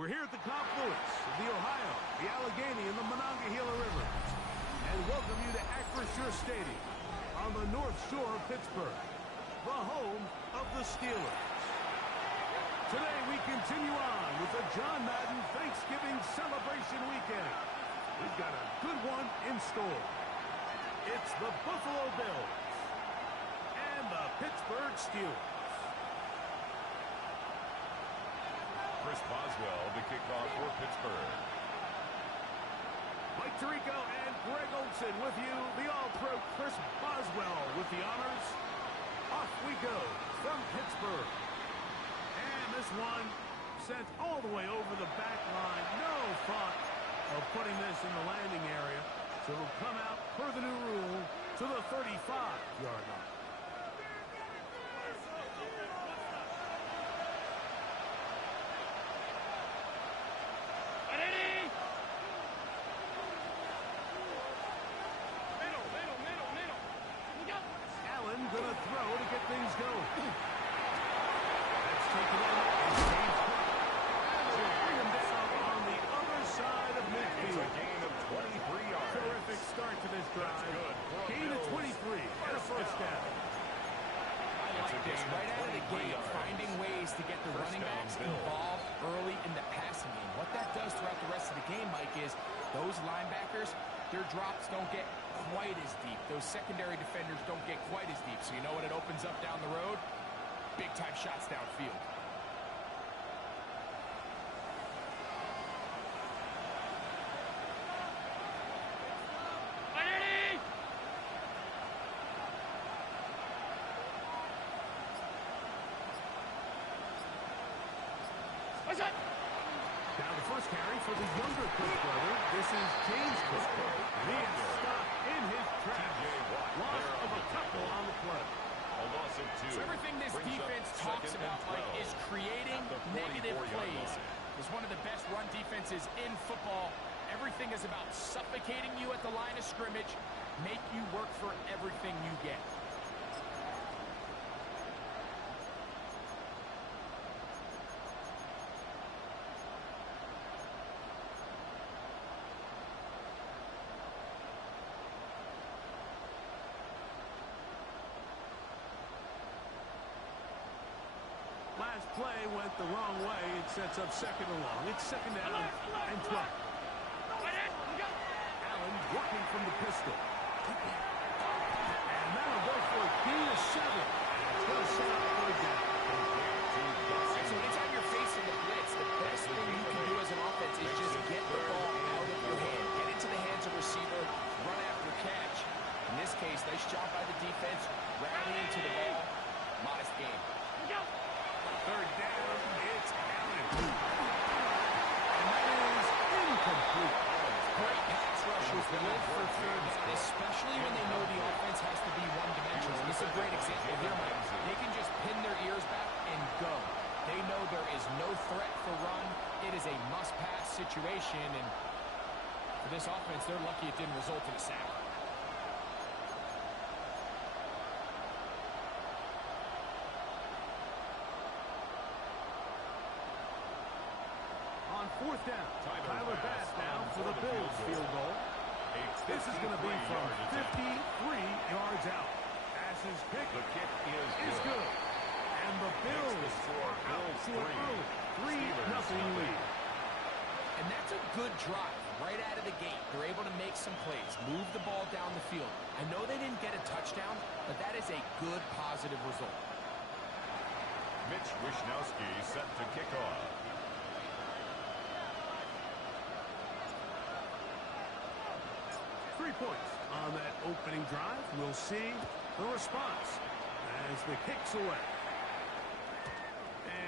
We're here at the confluence of the Ohio, the Allegheny, and the Monongahela Rivers, and welcome you to Acrisure Stadium on the North Shore of Pittsburgh, the home of the Steelers. Today we continue on with the John Madden Thanksgiving Celebration Weekend. We've got a good one in store. It's the Buffalo Bills and the Pittsburgh Steelers. Chris Boswell to kick off for Pittsburgh. Mike Tirico and Greg Olson with you. The All-Pro Chris Boswell with the honors. Off we go from Pittsburgh. And this one sent all the way over the back line. No thought of putting this in the landing area. So it'll come out per the new rule to the 35-yard line. Gonna throw to get things going. That's taken in and James Cook. Will bring him down on the other side of midfield. It's a gain of 23 yards. Terrific start to this drive. Gain of 23 and a first down. I like this right out of the gate, finding ways to get the running backs involved early in the passing game. What that does throughout the rest of the game, Mike, is those linebackers, their drops don't get quite as deep. Those secondary defenders don't get quite as deep. So you know what it opens up down the road? Big-time shots downfield. Now the first carry for the younger Cook brother. This is James Cook. He is stopped in his tracks. Loss of a couple on the play. A loss of 2. So everything this defense talks about, Mike, is creating negative plays. It's one of the best run defenses in football. Everything is about suffocating you at the line of scrimmage, make you work for everything you get. Last play went the wrong way. It sets up second and long. It's second down and 12. Allen working from the pistol. And that'll go for a gain of 7. It's going to set up third down. So anytime you're facing the blitz, the best thing you can do as an offense is just get the ball out of your hand. Get into the hands of receiver, run after catch. In this case, nice job by the defense, rallying to the ball. Modest game. Third down, it's Allen. And that is incomplete. Great pass rushers live for third down, especially when they know the offense has to be one-dimensional. This is a great example here, Mike. They can just pin their ears back and go. They know there is no threat for run. It is a must-pass situation, and for this offense, they're lucky it didn't result in a sack. On fourth down, Tyler Bass now for the Bills field goal. This is going to be from 53 yards out. Bass is picked. The kick is good. And the Bills are out to an early 3-0 lead. And that's a good drive right out of the gate. They're able to make some plays, move the ball down the field. I know they didn't get a touchdown, but that is a good, positive result. Mitch Wishnowsky set to kick off. Points on that opening drive. We'll see the response as the kick's away.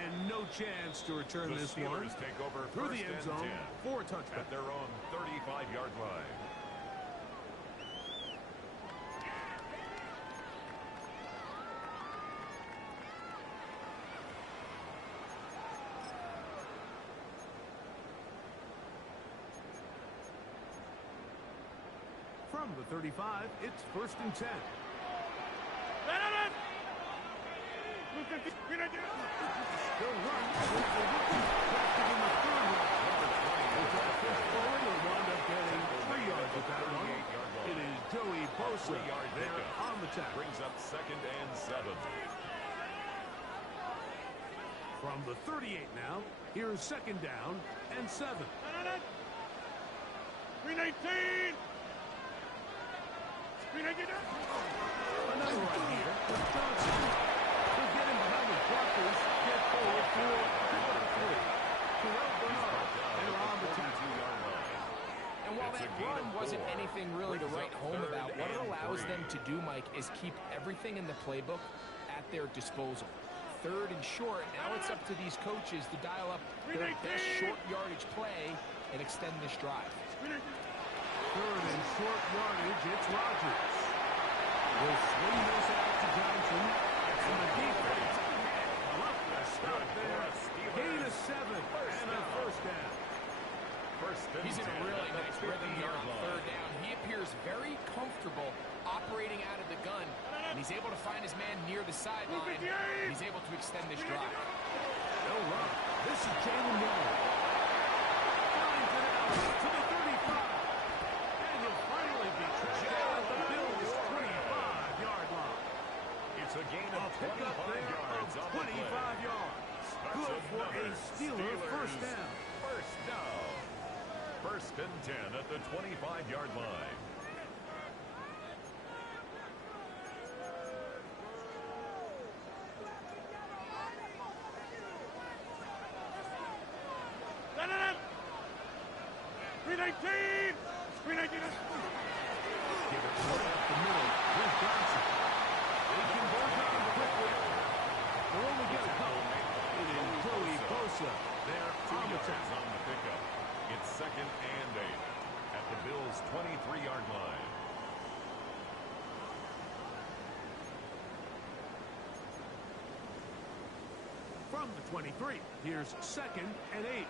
And no chance to return this one. Take over through the end zone for a touchdown. At their own 35-yard line. From the 35, it's 1st and 10. Still runs with the rookie drafted in the 3rd round. From the 38 now, here's second down and 7. 319! Another run here with Johnson. He'll get him behind the blockers, get forward for 3. Terrell Bernard, they're on the 22-yard line. And while that run wasn't anything really to write home about, what it allows them to do, Mike, is keep everything in the playbook at their disposal. Third and short, now it's up to these coaches to dial up their best short yardage play and extend this drive. Third and short yardage, it's Rodgers. Will swing this out to Johnson. And the defense up the stop there. Gain of 7 and a first down. He's in a really nice rhythm here on third down. He appears very comfortable operating out of the gun, and he's able to find his man near the sideline. He's able to extend this drive. No run. This is Jalen Warren. Finds it out to the 35. And he'll finally be tracked down at the Bills' 25-yard line. It's a gain of 25 yards on 25 yards. Good for a Steeler first down. First down. First and 10 at the 25-yard line. Give it right up the middle. Here's Johnson. They convert on quickly. They'll only get a couple. It is Joey Bosa. They're on the pickup. It's second and 8 at the Bills' 23-yard line. From the 23, here's second and 8.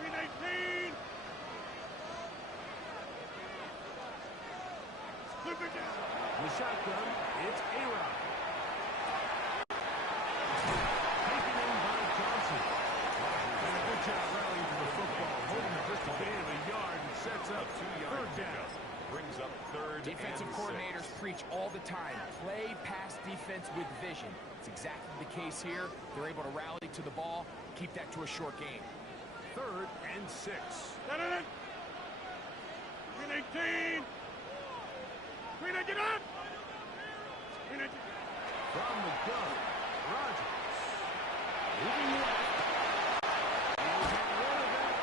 319! The shotgun, it's A-Rod. Taken in by Johnson. And a good job rallying to the football. Holding it just a gain of a yard and sets up third down. Brings up third. Defensive coordinators preach all the time. Play pass defense with vision. It's exactly the case here. They're able to rally to the ball, keep that to a short game. Third and 6. 319! 319 up! From the gun, Rodgers. Moving left. He'll get rid of it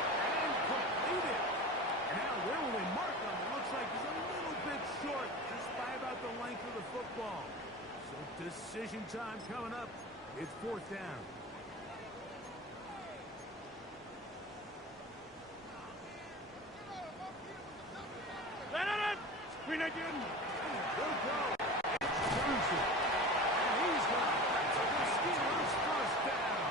and complete it. And now where will they mark him? It looks like he's a little bit short, just by about the length of the football. So decision time coming up. It's fourth down. Green again. Good go. It's Johnson. And he's got the Steelers' first down.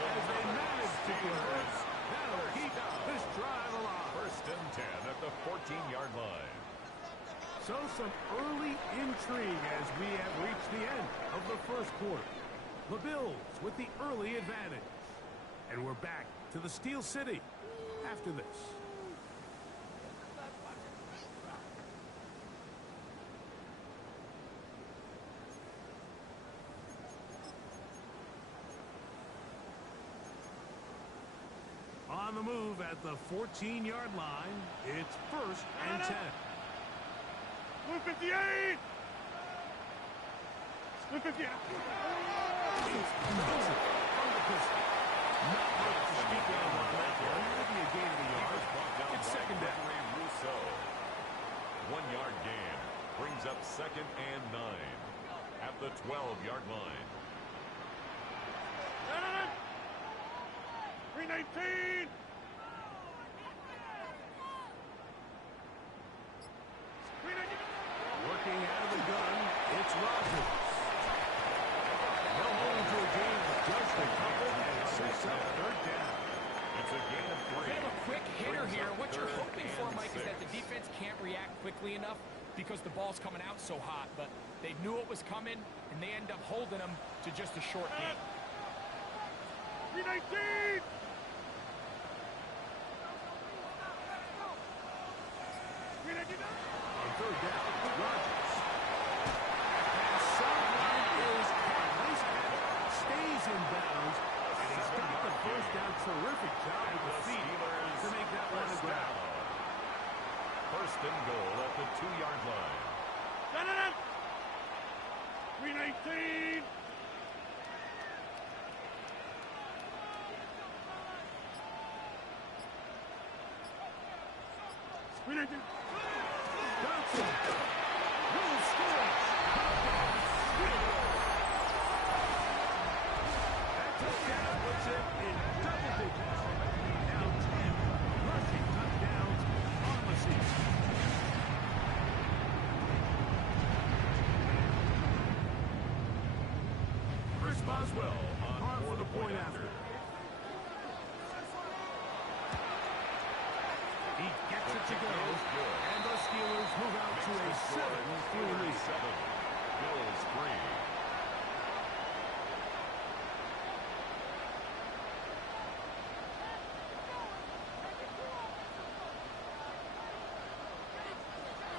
As they manage to convert, that'll keep this drive alive. First and 10 at the 14-yard line. So some early intrigue as we have reached the end of the first quarter. The Bills with the early advantage. And we're back to the Steel City after this. On the move at the 14-yard line, it's first and 10. 158! 158! It's Johnson from the pistol. Not much to speak of on that one. Maybe a gain of a yard. It's second down. 1-yard gain brings up second and 9 at the 12-yard line. 319! Working out of the gun, it's Rodgers. They'll hold to a gain of just a couple, and it sets up third down. It's a gain of 3. They have a quick hitter here. What you're hoping for, Mike, is that the defense can't react quickly enough because the ball's coming out so hot. But they knew it was coming, and they end up holding them to just a short gain. 319! On third down, Rodgers. And someone is caught. Nice catch. Terrific job with the feet to make that one a grab. First and goal at the 2-yard line. Green 18. Green 18. Johnson will score. That touchdown puts it in double digits. Now 10 rushing touchdowns on the season. Chris Boswell on for the point after. He gets it to go, and the Steelers move out to a 7-3 lead. Bills 3.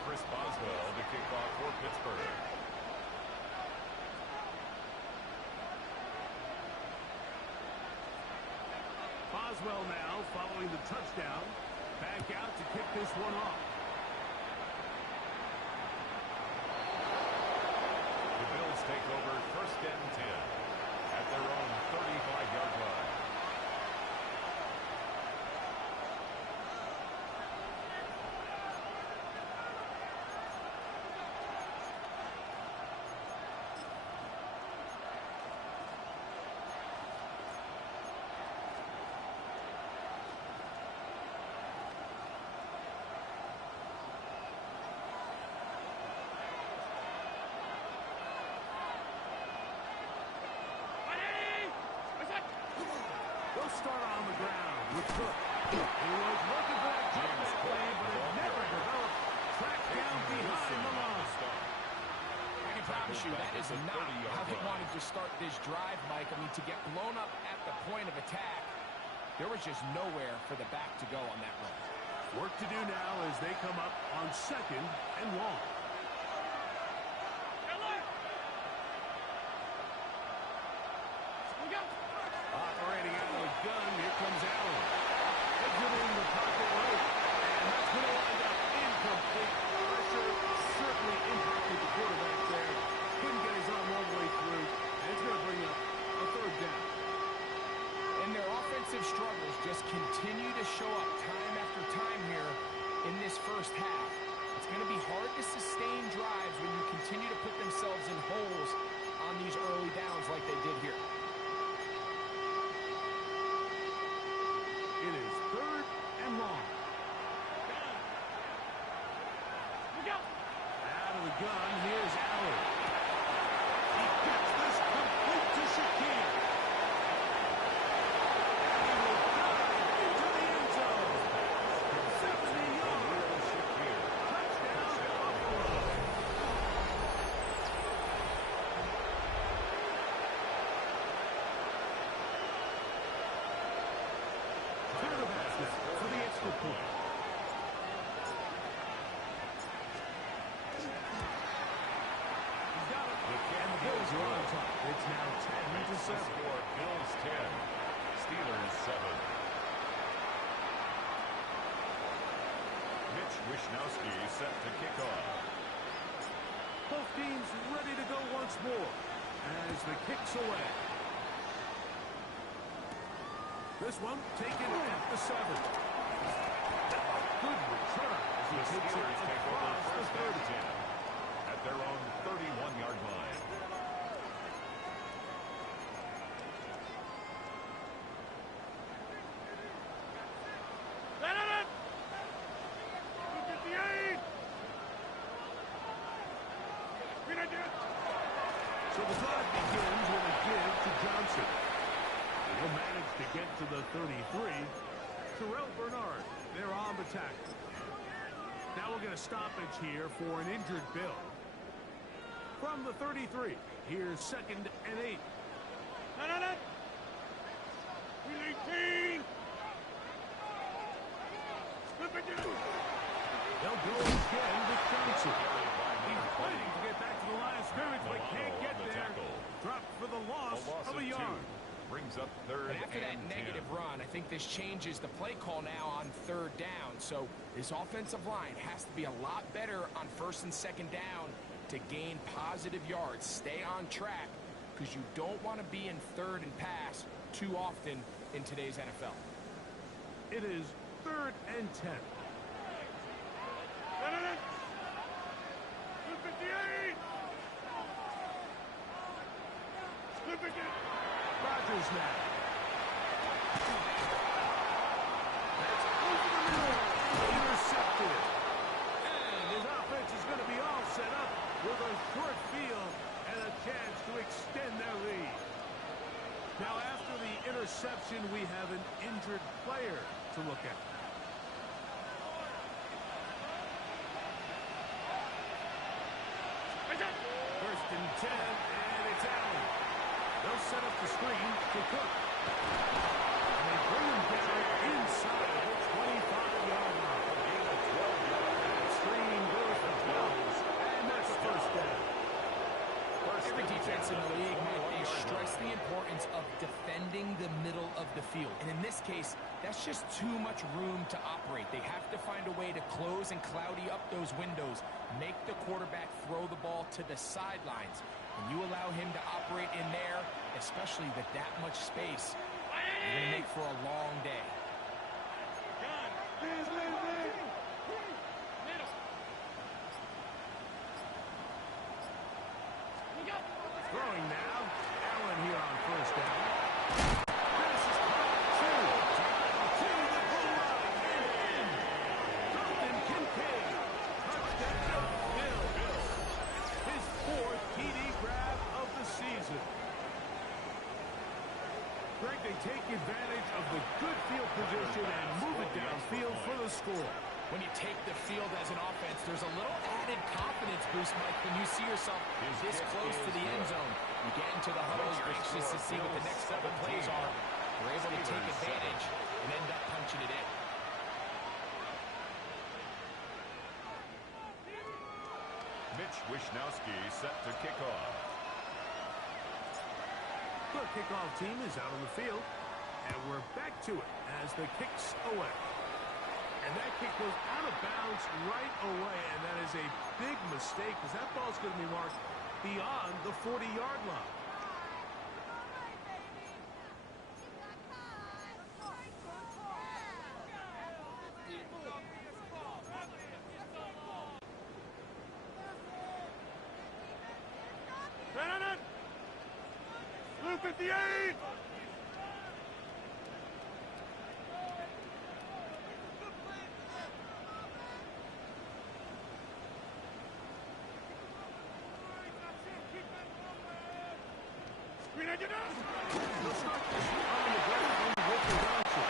Chris Boswell to kick off for Pittsburgh. Boswell now following the touchdown. Back out to kick this one off. The Bills take over first and 10 at their own 35-yard line. They'll start on the ground with Cook. He was looking for that James play, but it never developed. Tracked down behind the line. I can promise you that is not how they wanted to start this drive, Mike. I mean, to get blown up at the point of attack, there was just nowhere for the back to go on that run. Work to do now as they come up on 2nd and long. Operating out of the gun, here comes Allen. Exiting the pocket right, and that's going to wind up incomplete. Pressure certainly impacted the quarterback there. Couldn't get his arm all the way through, and it's going to bring up a 3rd down. And their offensive struggles just continue to show up time after time here in this first half. It's going to be hard to sustain drives when you continue to put themselves in holes on these early downs like they did here. It is 3rd and long. Out of the gun, here's Allen. He gets this complete to Shakir. He will dive into the end zone. 70 yards. Touchdown, Buffalo. Turnabout for the extra point. He's got it. And the Bills are on top. It's now 10-7. Score Bills 10, Steelers 7. Mitch Wishnowsky set to kick off. Both teams ready to go once more as the kick's away. This one taken at the 7. Good return as he takes it across the 30. At their own 31-yard line. So the drive begins with a give to Johnson. He'll manage to get to the 33. Terrell Bernard, they're on the tackle. Now we'll get a stoppage here for an injured Bill. From the 33, here's 2nd and 8. They'll go again with Johnson. He's fighting to get back to the line of scrimmage, but can't get there. Dropped for the loss of a yard. Brings brings up third And after that and negative 10. run, I think this changes the play call now on third down. So this offensive line has to be a lot better on first and second down to gain positive yards. Stay on track because you don't want to be in third and pass too often in today's NFL. It is third and 10. 258. 258. Rodgers now. That's over the middle. Intercepted. And his offense is going to be all set up with a short field and a chance to extend their lead. Now, after the interception, we have an injured player to look at. First and 10, and it's Allen. They'll set up the screen to Cook. And they bring him down inside the 25-yard line. A gain of 12 yards. Screen goes for 12, and that's a first down. Every defense in the league, Mike, they stress the importance of defending the middle of the field. And in this case, that's just too much room to operate. They have to find a way to close and cloudy up those windows, make the quarterback throw the ball to the sidelines. And you allow him to operate in there, especially with that much space, you're going to make for a long day. Throwing now. Allen here on first down. This is caught to the goal line and in. Dalton Kincaid. Touchdown, Bills. His fourth TD grab of the season. Greg, they take advantage of the good field position and move it downfield for the score. When you take the field as an offense, there's a little added confidence boost, Mike, when you see yourself this close to the end zone. You get into the huddle, you're anxious to see what the next couple plays are. You're able to take advantage and end up punching it in. Mitch Wishnowsky set to kick off. The kickoff team is out on the field, and we're back to it as the kick's away. And that kick goes out of bounds right away, and that is a big mistake because that ball's going to be marked beyond the 40-yard line. Blue 58. They'll start this on the ground with the Johnson.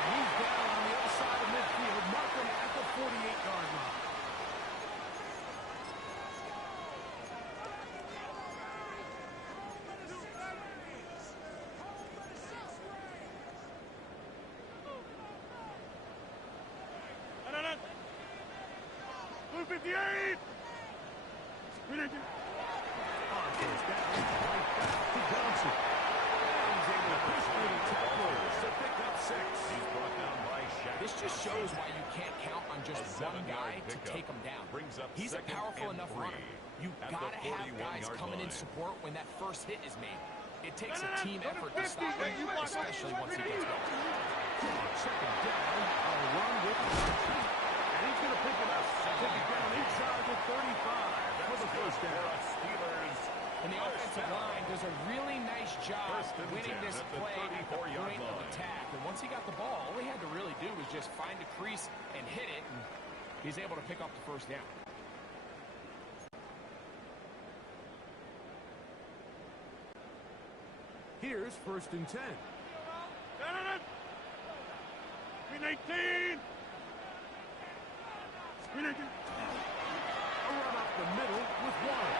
And he's down on the other side of midfield, marking at the 48-yard line. Blue 58. On first down, right back to Johnson. And he's able to push through the tacklers to pick up 6. He's brought down by Shaq. This just shows why you can't count on just one guy to take him down. Brings up He's a second powerful and enough 3 runner. You've at the got to have guys 41-yard coming in line. support when that first hit is made. It takes a team effort to stop him, especially once he gets going. On second down, a run with Johnson. And he's going to pick it up. Take it down inside the 35 for the first down. Steelers. And the offensive line does a really nice job First and winning 10 this at the play at the 34-yard point of line. attack. And once he got the ball, all he had to really do was just find a crease and hit it, and he's able to pick up the first down. Here's first and 10. Green 18. Green 18. A run up the middle with one.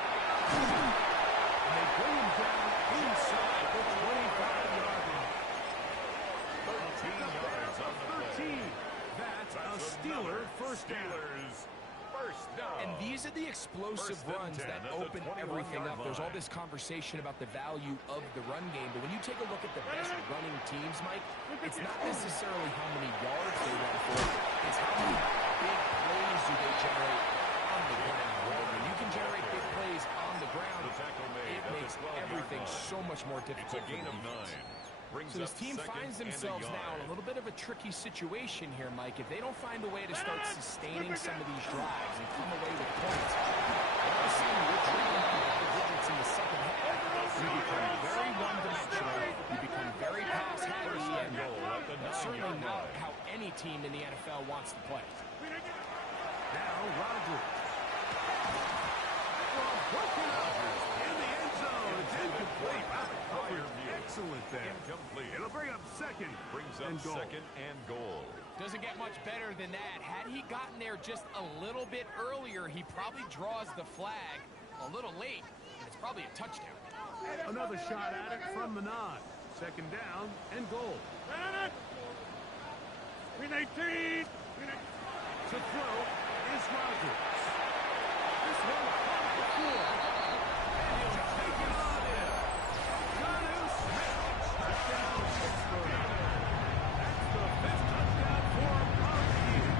And they bring him down inside the 25-yard line. 13 yards on the play. 13. That's a Steeler first down. Steelers first First down. And these are the explosive runs that open everything up. There's all this conversation about the value of the run game, but when you take a look at the best running teams, Mike, it's not necessarily how many yards they run for, it's how many big plays do they generate on the ground. When you can generate big plays on the ground, it makes everything so much more difficult. It's a gain of 9. So this team finds themselves now in a little bit of a tricky situation here, Mike. If they don't find a way to start sustaining some of these drives and come away with points, we're seeing retreating double digits in the second half. You become very one-dimensional, you become very pass-heavy, and that's certainly not how any team in the NFL wants to play. Now Rodgers. Working Rodgers in the end zone. It's incomplete. Excellent there. Incomplete. It'll bring up second. Brings up second and goal. Doesn't get much better than that. Had he gotten there just a little bit earlier, he probably draws the flag a little late, and it's probably a touchdown. Another shot at it from the 9. Second down and goal. 18. To throw is Rodgers. This one off the floor. And he'll take it on in. Gooo Smith. Touchdown, Pittsburgh. That's the 5th touchdown for him of the year.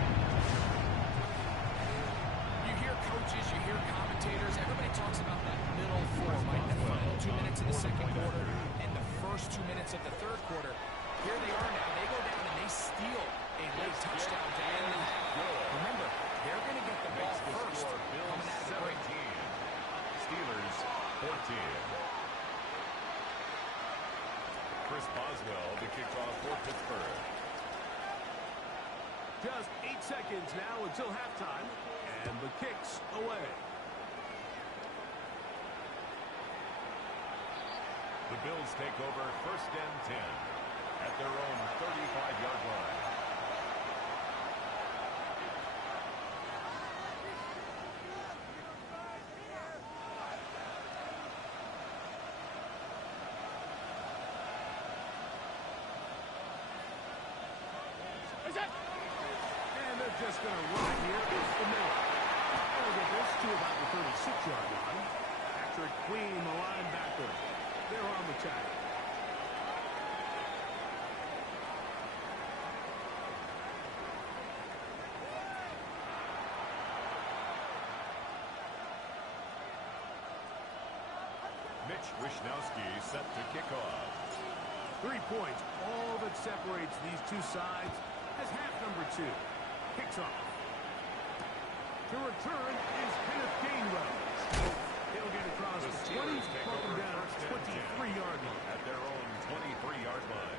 You hear coaches, you hear commentators, everybody talks about that middle four, like the final 2 minutes of the second quarter and the first 2 minutes of the third quarter. Here they are now. They go down and they steal a late touchdown to end the half. Remember, they're going to get the ball first coming out of the break. Steelers 14. Chris Boswell, the kickoff for Pittsburgh. Just 8 seconds now until halftime, and the kick's away. The Bills take over first and 10 at their own 35-yard line. And they're just going to run it here. It's the middle. They'll get this to about the 36-yard line. Patrick Queen, the linebacker. They're on the tackle. Mitch Wishnowsky set to kick off. 3 points, all that separates these two sides as half number 2. Kicks off. To return is Kenneth Gainwell. He'll get across the 20, broken down 23-yard line. At their own 23-yard line.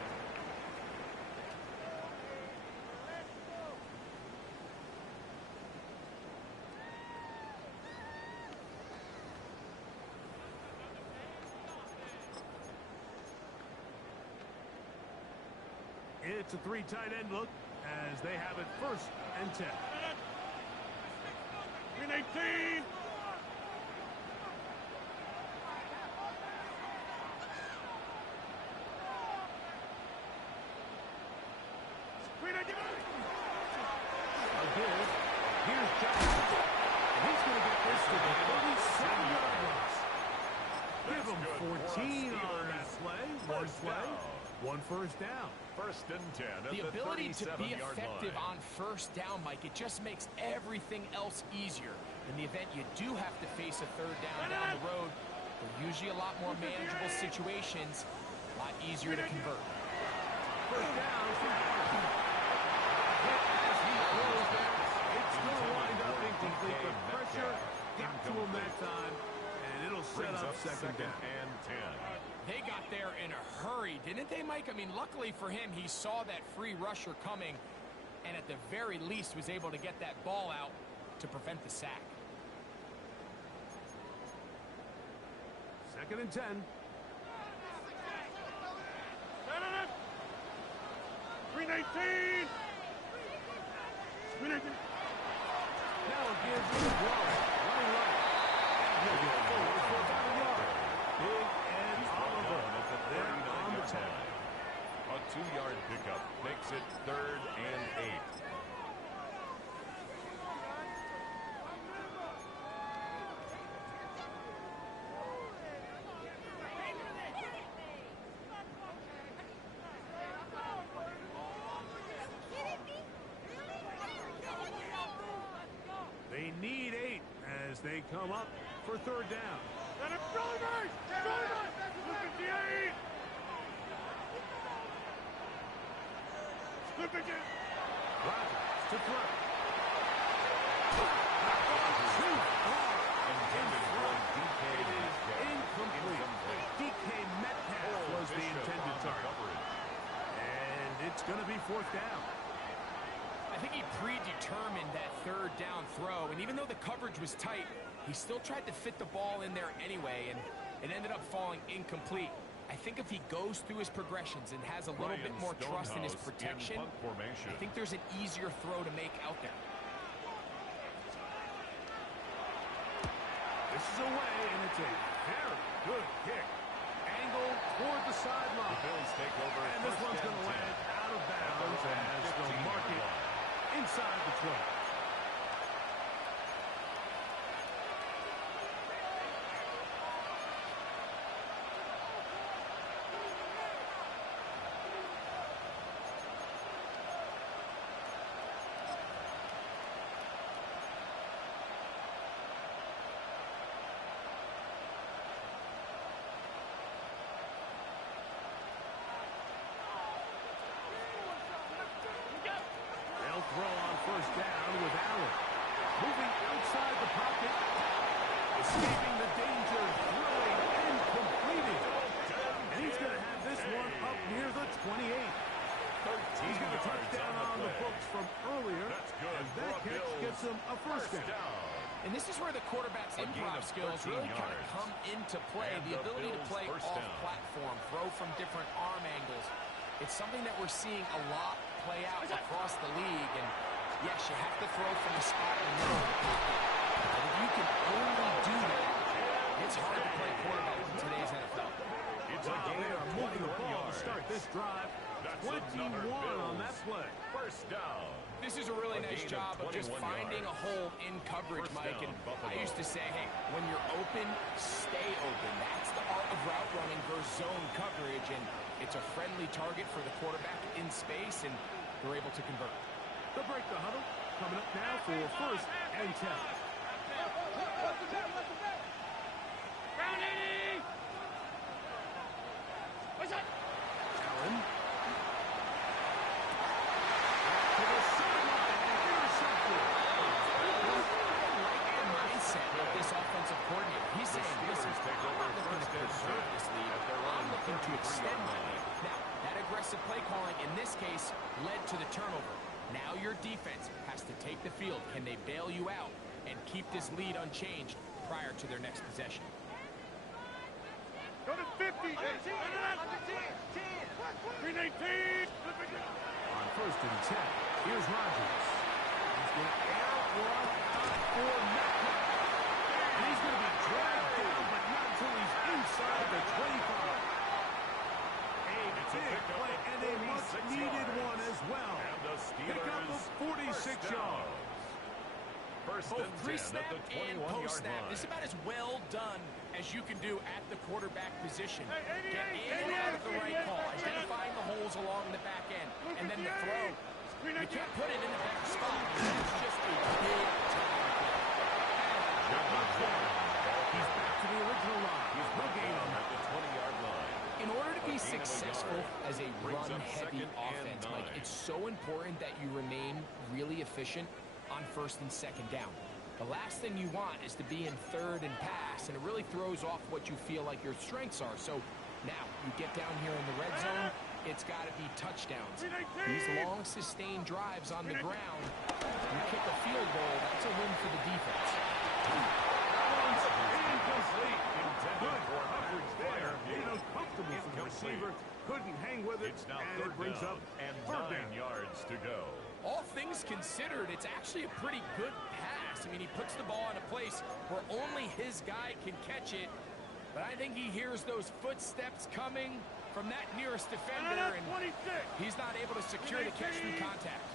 It's a 3 tight end look as they have it first and 10. 18. Again, here's Johnson. And he's going to get this to the 37-yard line. Give him 14 on that play. One play, 1 first down. First and 10 at The ability to be 37-yard effective line. on first down, Mike, it just makes everything else easier. In the event you do have to face a third down the road, they're usually a lot more manageable situations, a lot easier to convert. First down. As he throws there, it's going to wind up incomplete, but pressure got to him that time, and it'll set Brings up second down. and 10. They got there in a hurry, didn't they, Mike? I mean, luckily for him, he saw that free rusher coming, and at the very least was able to get that ball out to prevent the sack. Second and 10. Green 18. Now it gives him a blow. Running right. He'll get forward for about a yard. Big and Oliver. They're on the 10. A 2-yard pickup makes it 3rd and 8. they come up for third down. Let him go, Look at the eight. Slip again. Rodgers to throw. Incomplete. DK Metcalf was the intended target. And it's going to be fourth down. I think he predetermined that third down throw, and even though the coverage was tight, he still tried to fit the ball in there anyway, and it ended up falling incomplete. I think if he goes through his progressions and has a little bit more trust in his protection, I think there's an easier throw to make out there. This is away, and it's a very good kick. Angle toward the sideline. The Bills take over. And this one's going to land out of bounds as they'll mark it inside the 12. Throw on first down with Allen. Moving outside the pocket. Escaping the danger. Throwing and completing. And he's going to have this one up near the 28. He's got a touchdown on the books from earlier. And that catch gets him a first down. And this is where the quarterback's improv skills really kind of come into play. The ability to play off-platform, throw from different arm angles. It's something that we're seeing a lot play out across the league. And yes, you have to throw from the spot in the middle of the pocket. But if you can only do that, it's hard to play quarterback in today's NFL. They are moving the ball to start this drive. 21 on that play. First down. This is a really nice job of just finding a hole in coverage, Mike. And I used to say, hey, when you're open, stay open. That's the art of route running versus zone coverage. And it's a friendly target for the quarterback in space, and they're able to convert. They'll break the huddle. Coming up now for first and 10. Round 80. What's that? Allen. To the sideline. Intercepted. The mindset of this offensive coordinator. He's saying, listen, I'm not looking to preserve this lead. I'm looking to extend my lead. Now, that aggressive play calling in this case led to the turnover. Now your defense has to take the field. Can they bail you out and keep this lead unchanged prior to their next possession? Go to 50. 319. On first and 10, here's Rodgers. He's going to air one for Metcalf. And he's going to be dragged down, but not until he's inside the 25. A big play and a much-needed one as well. Pick up the 46 yards. Both pre-snap and post-snap. This is about as well done as you can do at the quarterback position. Get in and out of the right call, identifying the holes along the back end, and then the throw. You can't put it in a better spot. It's just a big time play. He's back to the original line. He's no gain on that. The 20-yard line. In order to be successful as a run-heavy offense, Mike, it's so important that you remain really efficient on first and second down. The last thing you want is to be in third and pass, and it really throws off what you feel like your strengths are. So now you get down here in the red zone, it's got to be touchdowns. These long sustained drives on the ground, you kick a field goal, that's a win for the defense. Incomplete. Good coverage there. Uncomfortable for the receiver. Couldn't hang with it. It's now and third it brings down up and third 9 down. yards to go. All things considered, it's actually a pretty good pass. I mean, he puts the ball in a place where only his guy can catch it. But I think he hears those footsteps coming from that nearest defender, and he's not able to secure the catch through contact.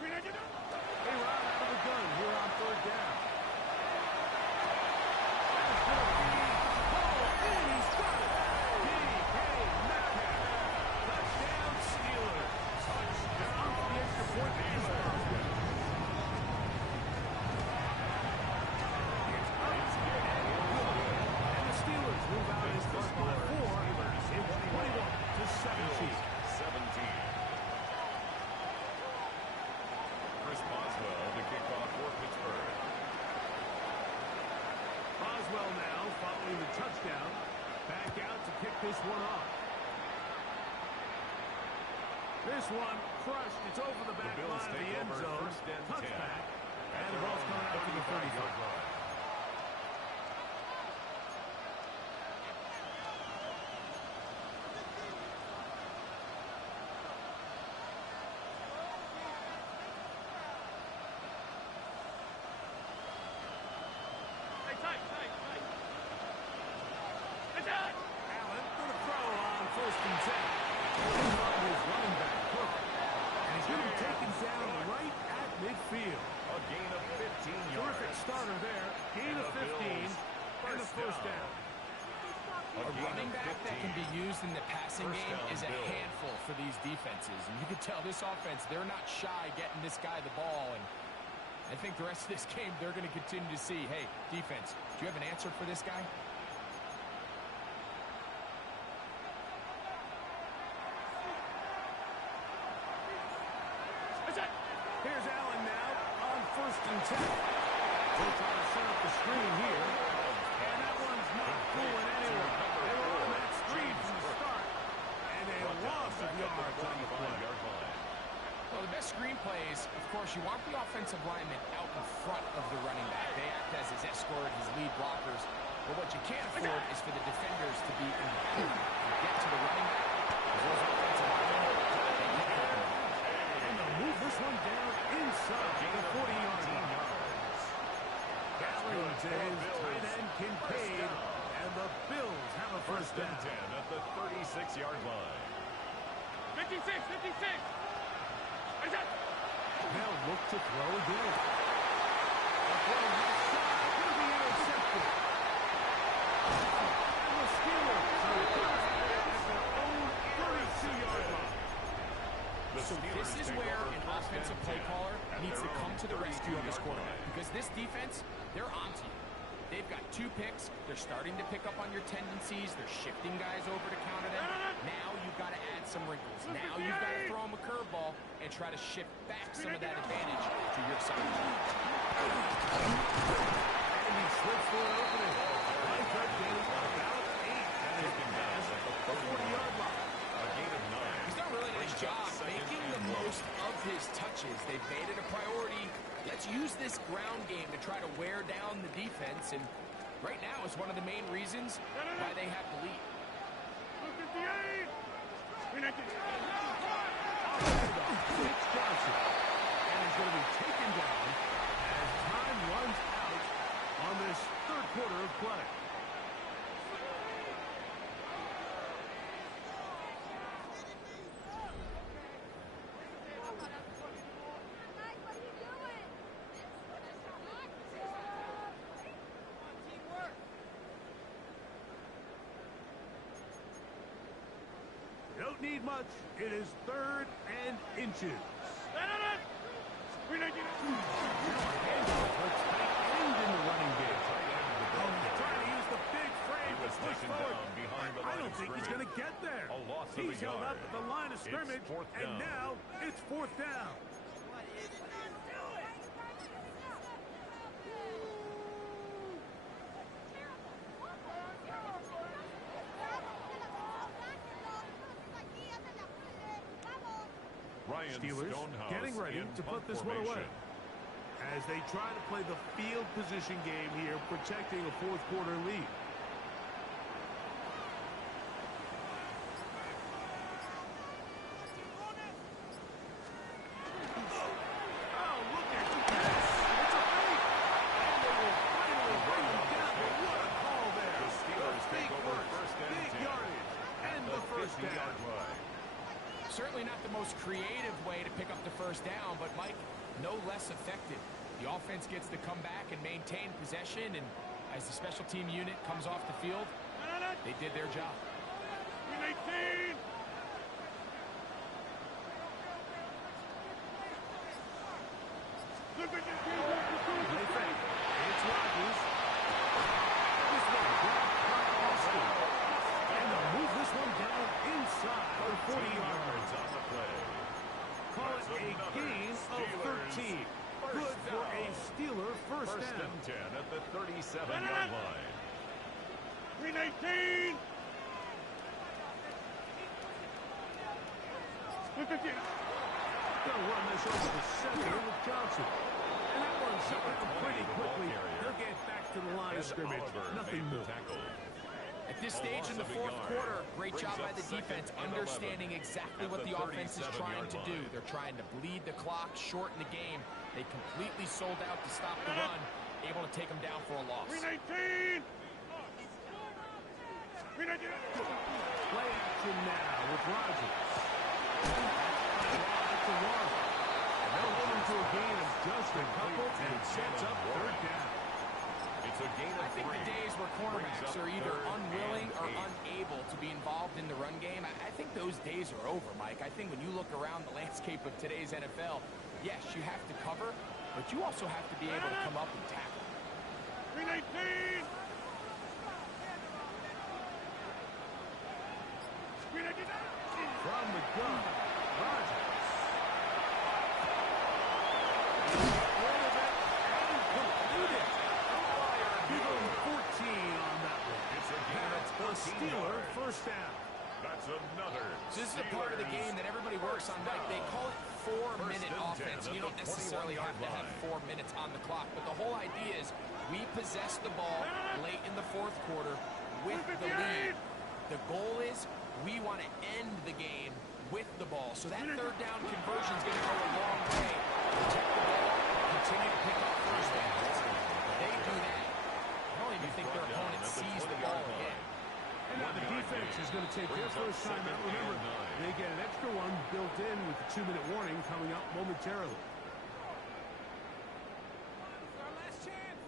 Hey, Ron, out of the gun here on third down. And he's got it. DK Metcalf. Touchdown Steelers. Touchdown. The extra point is this one off. This one crushed. It's over the back line of the end zone. Touchback. And the ball's coming out to the 35-yard line. Allen for the throw on 1st and 10. His running back, Cook. And he's going to be taken down right at midfield. A gain of 15 yards. Terrific starter there. Gain of 15 and a first down. A running back that can be used in the passing game is a handful for these defenses. And you can tell this offense, they're not shy getting this guy the ball. And I think the rest of this game, they're going to continue to see, hey, defense, do you have an answer for this guy? Here's Allen now on 1st and 10. They'll try to set up the screen here. And that one's not fooling anyone. They were on that screen from the start. And a loss of yards on the play. Well, the best screen plays, of course, you want the offensive lineman out in front of the running back. They act as his escort, his lead blockers. But what you can't afford is for the defenders to be in the back and get to the running back. Those offensive linemen, they can't help them. And they'll move this one down inside the 40-yard line. Carrying to his tight end Kincaid. And the Bills have a first down. 10 at the 36-yard line. 56, 56. They'll look to throw again. The throw left side will be intercepted. And the Steelers are at their own 32-yard line. So this is where an offensive play caller needs to come to the rescue of his quarterback. Because this defense, they're onto you. They've got 2 picks. They're starting to pick up on your tendencies. They're shifting guys over to counter them. Now you've got to add some wrinkles. Now you've got to throw them a curveball and try to shift back some of that advantage to your side. And he slips for an opening. Right there, gaining about 8. And he's been passed at the 40-yard line. A gain of 9. He's done a really nice job making the most of his touches. They've made it a priority. Let's use this ground game to try to wear down the defense. And right now, it's one of the main reasons why they have the lead. 58. Mitch Johnson. And he's going to be taken down as time runs out on this 3rd quarter of play. Don't need much. It is 3rd and inches. We need you. Let's tight end in the running game. Trying to use the big frame to push forward. I don't think he's going to get there. A loss of He's a held yard. up at the line of scrimmage, and now it's 4th down. Steelers getting ready to put this one away as they try to play the field position game here, protecting a 4th quarter lead. Oh, look at this. It's a fake. And they will finally bring him down. But what a call there. The Steelers take over work, 1st and big 10 yardage, and the first down. 50-yard line. Certainly not the most creative way to pick up the first down, but Mike, no less effective. The offense gets to come back and maintain possession, and as the special team unit comes off the field, they did their job. 18. Look at this. Play fake. It's Rodgers. This one blocked by Austin. And they'll move this one down inside the 40-yard line. On the play. Call it a gain of 13. Good for a Steeler first First down. and 10 at the 37-yard line. 18. Gonna run this over the center with Johnson. And that one shut down pretty quickly. He'll get back to the line of scrimmage. Nothing more. At this stage in the fourth quarter, great job by the defense, understanding exactly what the offense is trying to do. They're trying to bleed the clock, shorten the game. They completely sold out to stop the run, able to take them down for a loss. 319! 319! Play action now with Rodgers. That's a one. And they'll hold him to a gain of just a couple and sets up third down. It's a gain of I think the days where cornerbacks are either unwilling or unable to be involved in the run game, I think those days are over, Mike. I think when you look around the landscape of today's NFL, yes, you have to cover, but you also have to be able to come up and tackle. 319! 319! From the gun, Rodgers. Steeler first down. That's another. So this is a part of the game that everybody works on, Mike. They call it 4-minute offense. You don't necessarily have to have 4 minutes on the clock, but the whole idea is we possess the ball late in the fourth quarter with the lead. The goal is we want to end the game with the ball. So that third down conversion is going to go a long way. Protect the ball, continue to pick up first downs. They do that. I don't even think their opponent sees the ball again. And now the defense is going to take their first time out. Remember, they get an extra one built in with the 2-minute warning coming up momentarily. Our last chance!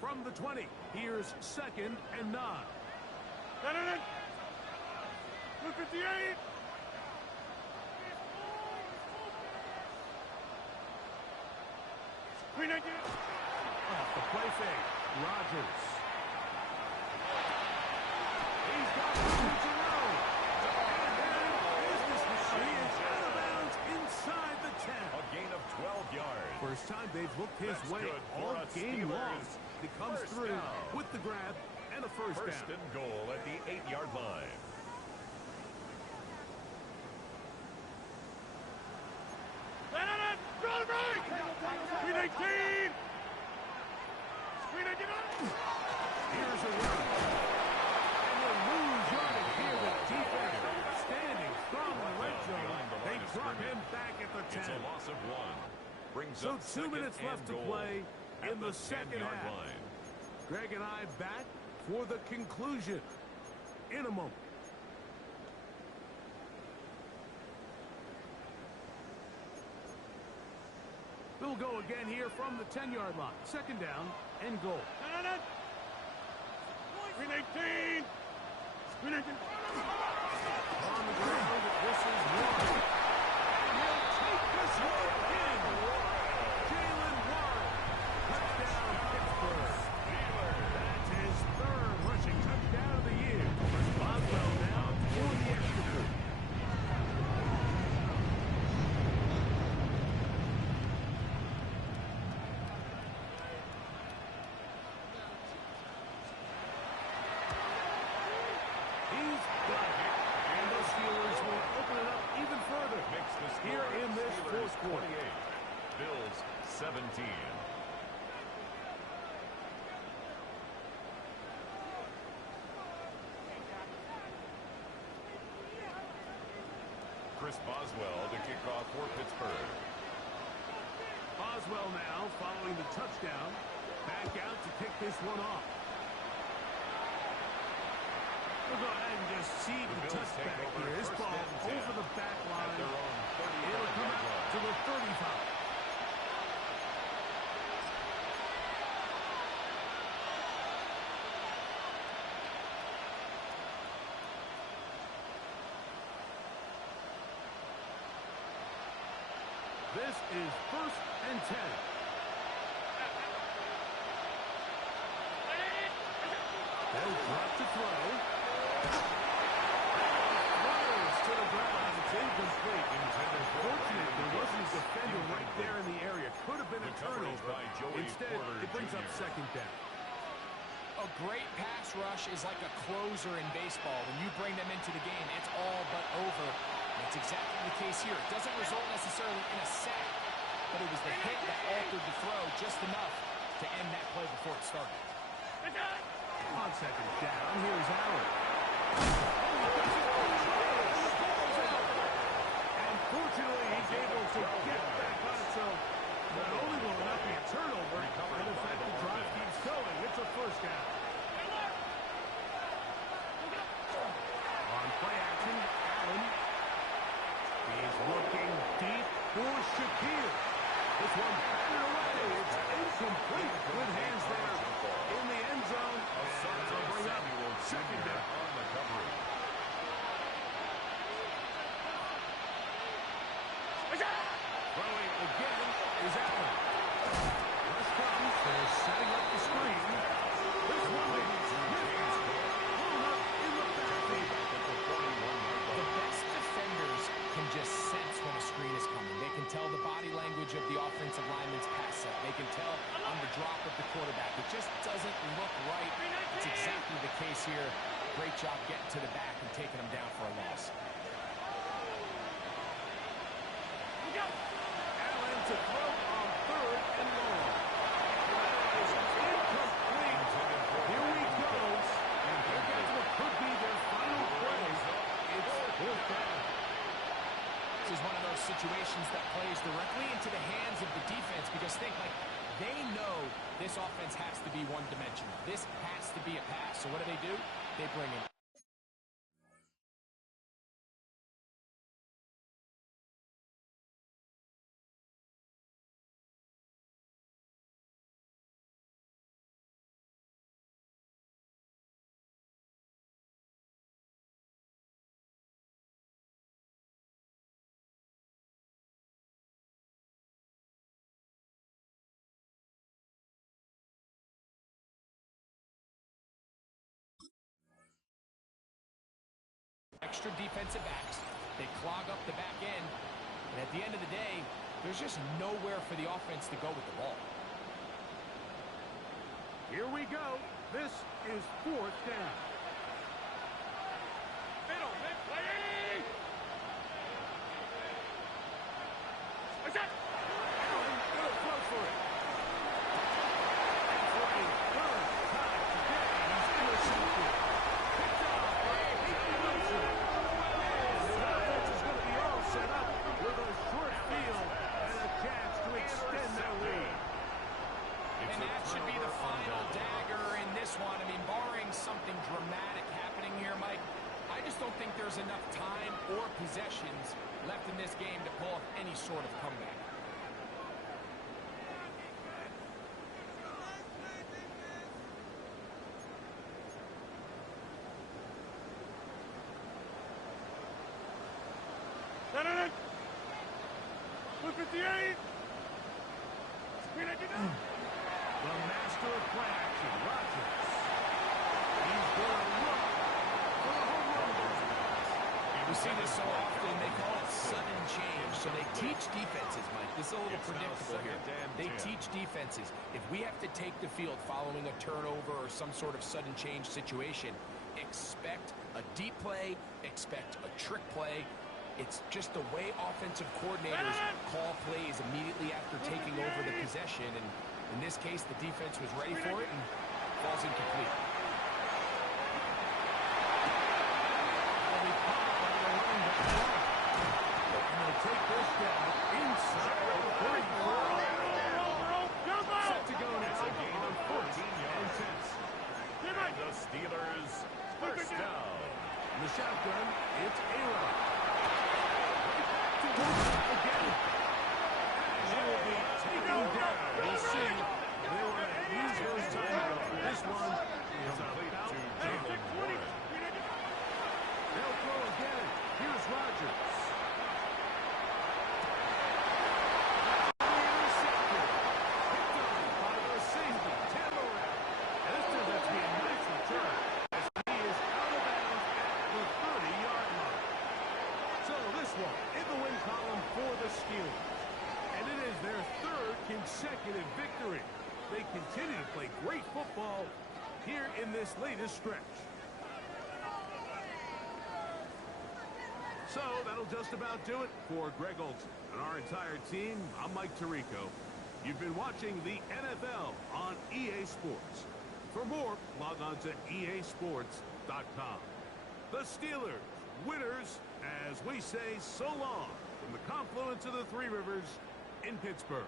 From the 20, here's 2nd and 9. No! 258! Off the play fake, Rodgers. He's got Rodgers in row. He is out of bounds inside the 10. A gain of 12 yards. First time they've looked his That's way good for all us game long. Steelers. He comes First through down. with the grab and a first First down. and goal at the 8-yard line. Go right! 319! 319! Here's a run. And they'll lose yardage here. The defense standing strong in the red zone. They drop him back at the 10. It's a loss of 1. Brings So up 2 minutes left to play in the second half. line. Greg and I back for the conclusion in a moment. We'll go again here from the 10-yard line. Second down and goal. 319! 319! On the ground, this is Warren. And he'll take this one in. Jalen Warren. Touchdown, Pittsburgh. That's his third rushing touchdown of the year. Boswell now for the extra point. He's got it. And the Steelers will open it up even further Makes the score here in this Steelers fourth quarter. 28. Bills 17. Chris Boswell to kick off for Pittsburgh. Boswell now following the touchdown. Back out to kick this one off. We'll go ahead and just see the Bills take touchback over here. This first ball and 10 over the back At line. their own It'll come 35-yard out line. to the 35. This is 1st and 10. They'll drop to throw. Throws to the ground. It's incomplete. Fortunate there wasn't a defender right there in the area. Could have been a The coverage turnover. by Joey Instead, Porter it brings up Jr. second down. A great pass rush is like a closer in baseball. When you bring them into the game, it's all but over. That's exactly the case here. It doesn't result necessarily in a sack, but it was the hit that altered the throw just enough to end that play before it started. On second down, here's Allen. And fortunately, he's able to get back on it, so not only will it not be a turnover, but in fact the drive keeps going. It's a first down. On play action, Allen. He's looking deep for Shakir. This one batted away. It's incomplete. Good hands there in the end zone. They'll bring up second down on the coverage. Throwing again is Allen. Rush comes. They're setting up the screen. This one is blown up in the backfield. The best defenders can just sense when a screen is coming. They can tell the body language of the offensive lineman's pass set. They can tell on the drop of the quarterback. It just doesn't look right. It's exactly the case here. Great job getting to the back and taking them down for a loss. Allen to throw on third and long. That is incomplete. Here we go. And here goes what could be their final play. It's fourth down. This is one of those situations that plays directly into the hands of the defense because they know this offense has to be one-dimensional. This has to be a pass. So what do? They bring in. Extra defensive backs. They clog up the back end. And at the end of the day, there's just nowhere for the offense to go with the ball. Here we go. This is fourth down. Middle, mid-play! Allen gonna throw for it. And for a third time today, he's intercepted. Picked off by Peyton Wilson. And the offense is going to be all set up with a short field and a chance to extend their lead. And that should be the final dagger in this one. I mean, barring something dramatic happening here, Mike, I just don't think there's enough time or possessions left in this game to pull off any sort of comeback. Look at the 8! Screen it down! The master of play action, Rodgers. He's going to look for the home run. We see this so often, they call it sudden change. So they teach defenses, Mike. This is a little predictable here. They teach defenses. If we have to take the field following a turnover or some sort of sudden change situation, expect a deep play, expect a trick play. It's just the way offensive coordinators call plays immediately after taking over the possession. And in this case, the defense was ready for it and falls incomplete. And they'll take this down inside the 34. Set to go now on 14 and 10. And the Steelers first down. In the shotgun, it's A-Rod. Again. They will be taken down. We'll see. They want to use those timeouts. This one is about to Jalen Warren. They'll throw again. Here's Rodgers. Intercepted. Picked up by the safety, Tim Moran. And this turns out to be a nice return as he is out of bounds at the 30-yard line. So this one in the win column for the Steelers. And it is their third consecutive victory. They continue to play great football here in this latest stretch. So that'll just about do it for Greg Olson and our entire team. I'm Mike Tirico. You've been watching the NFL on EA Sports. For more, log on to easports.com. The Steelers, winners, as we say so long from the confluence of the Three Rivers in Pittsburgh.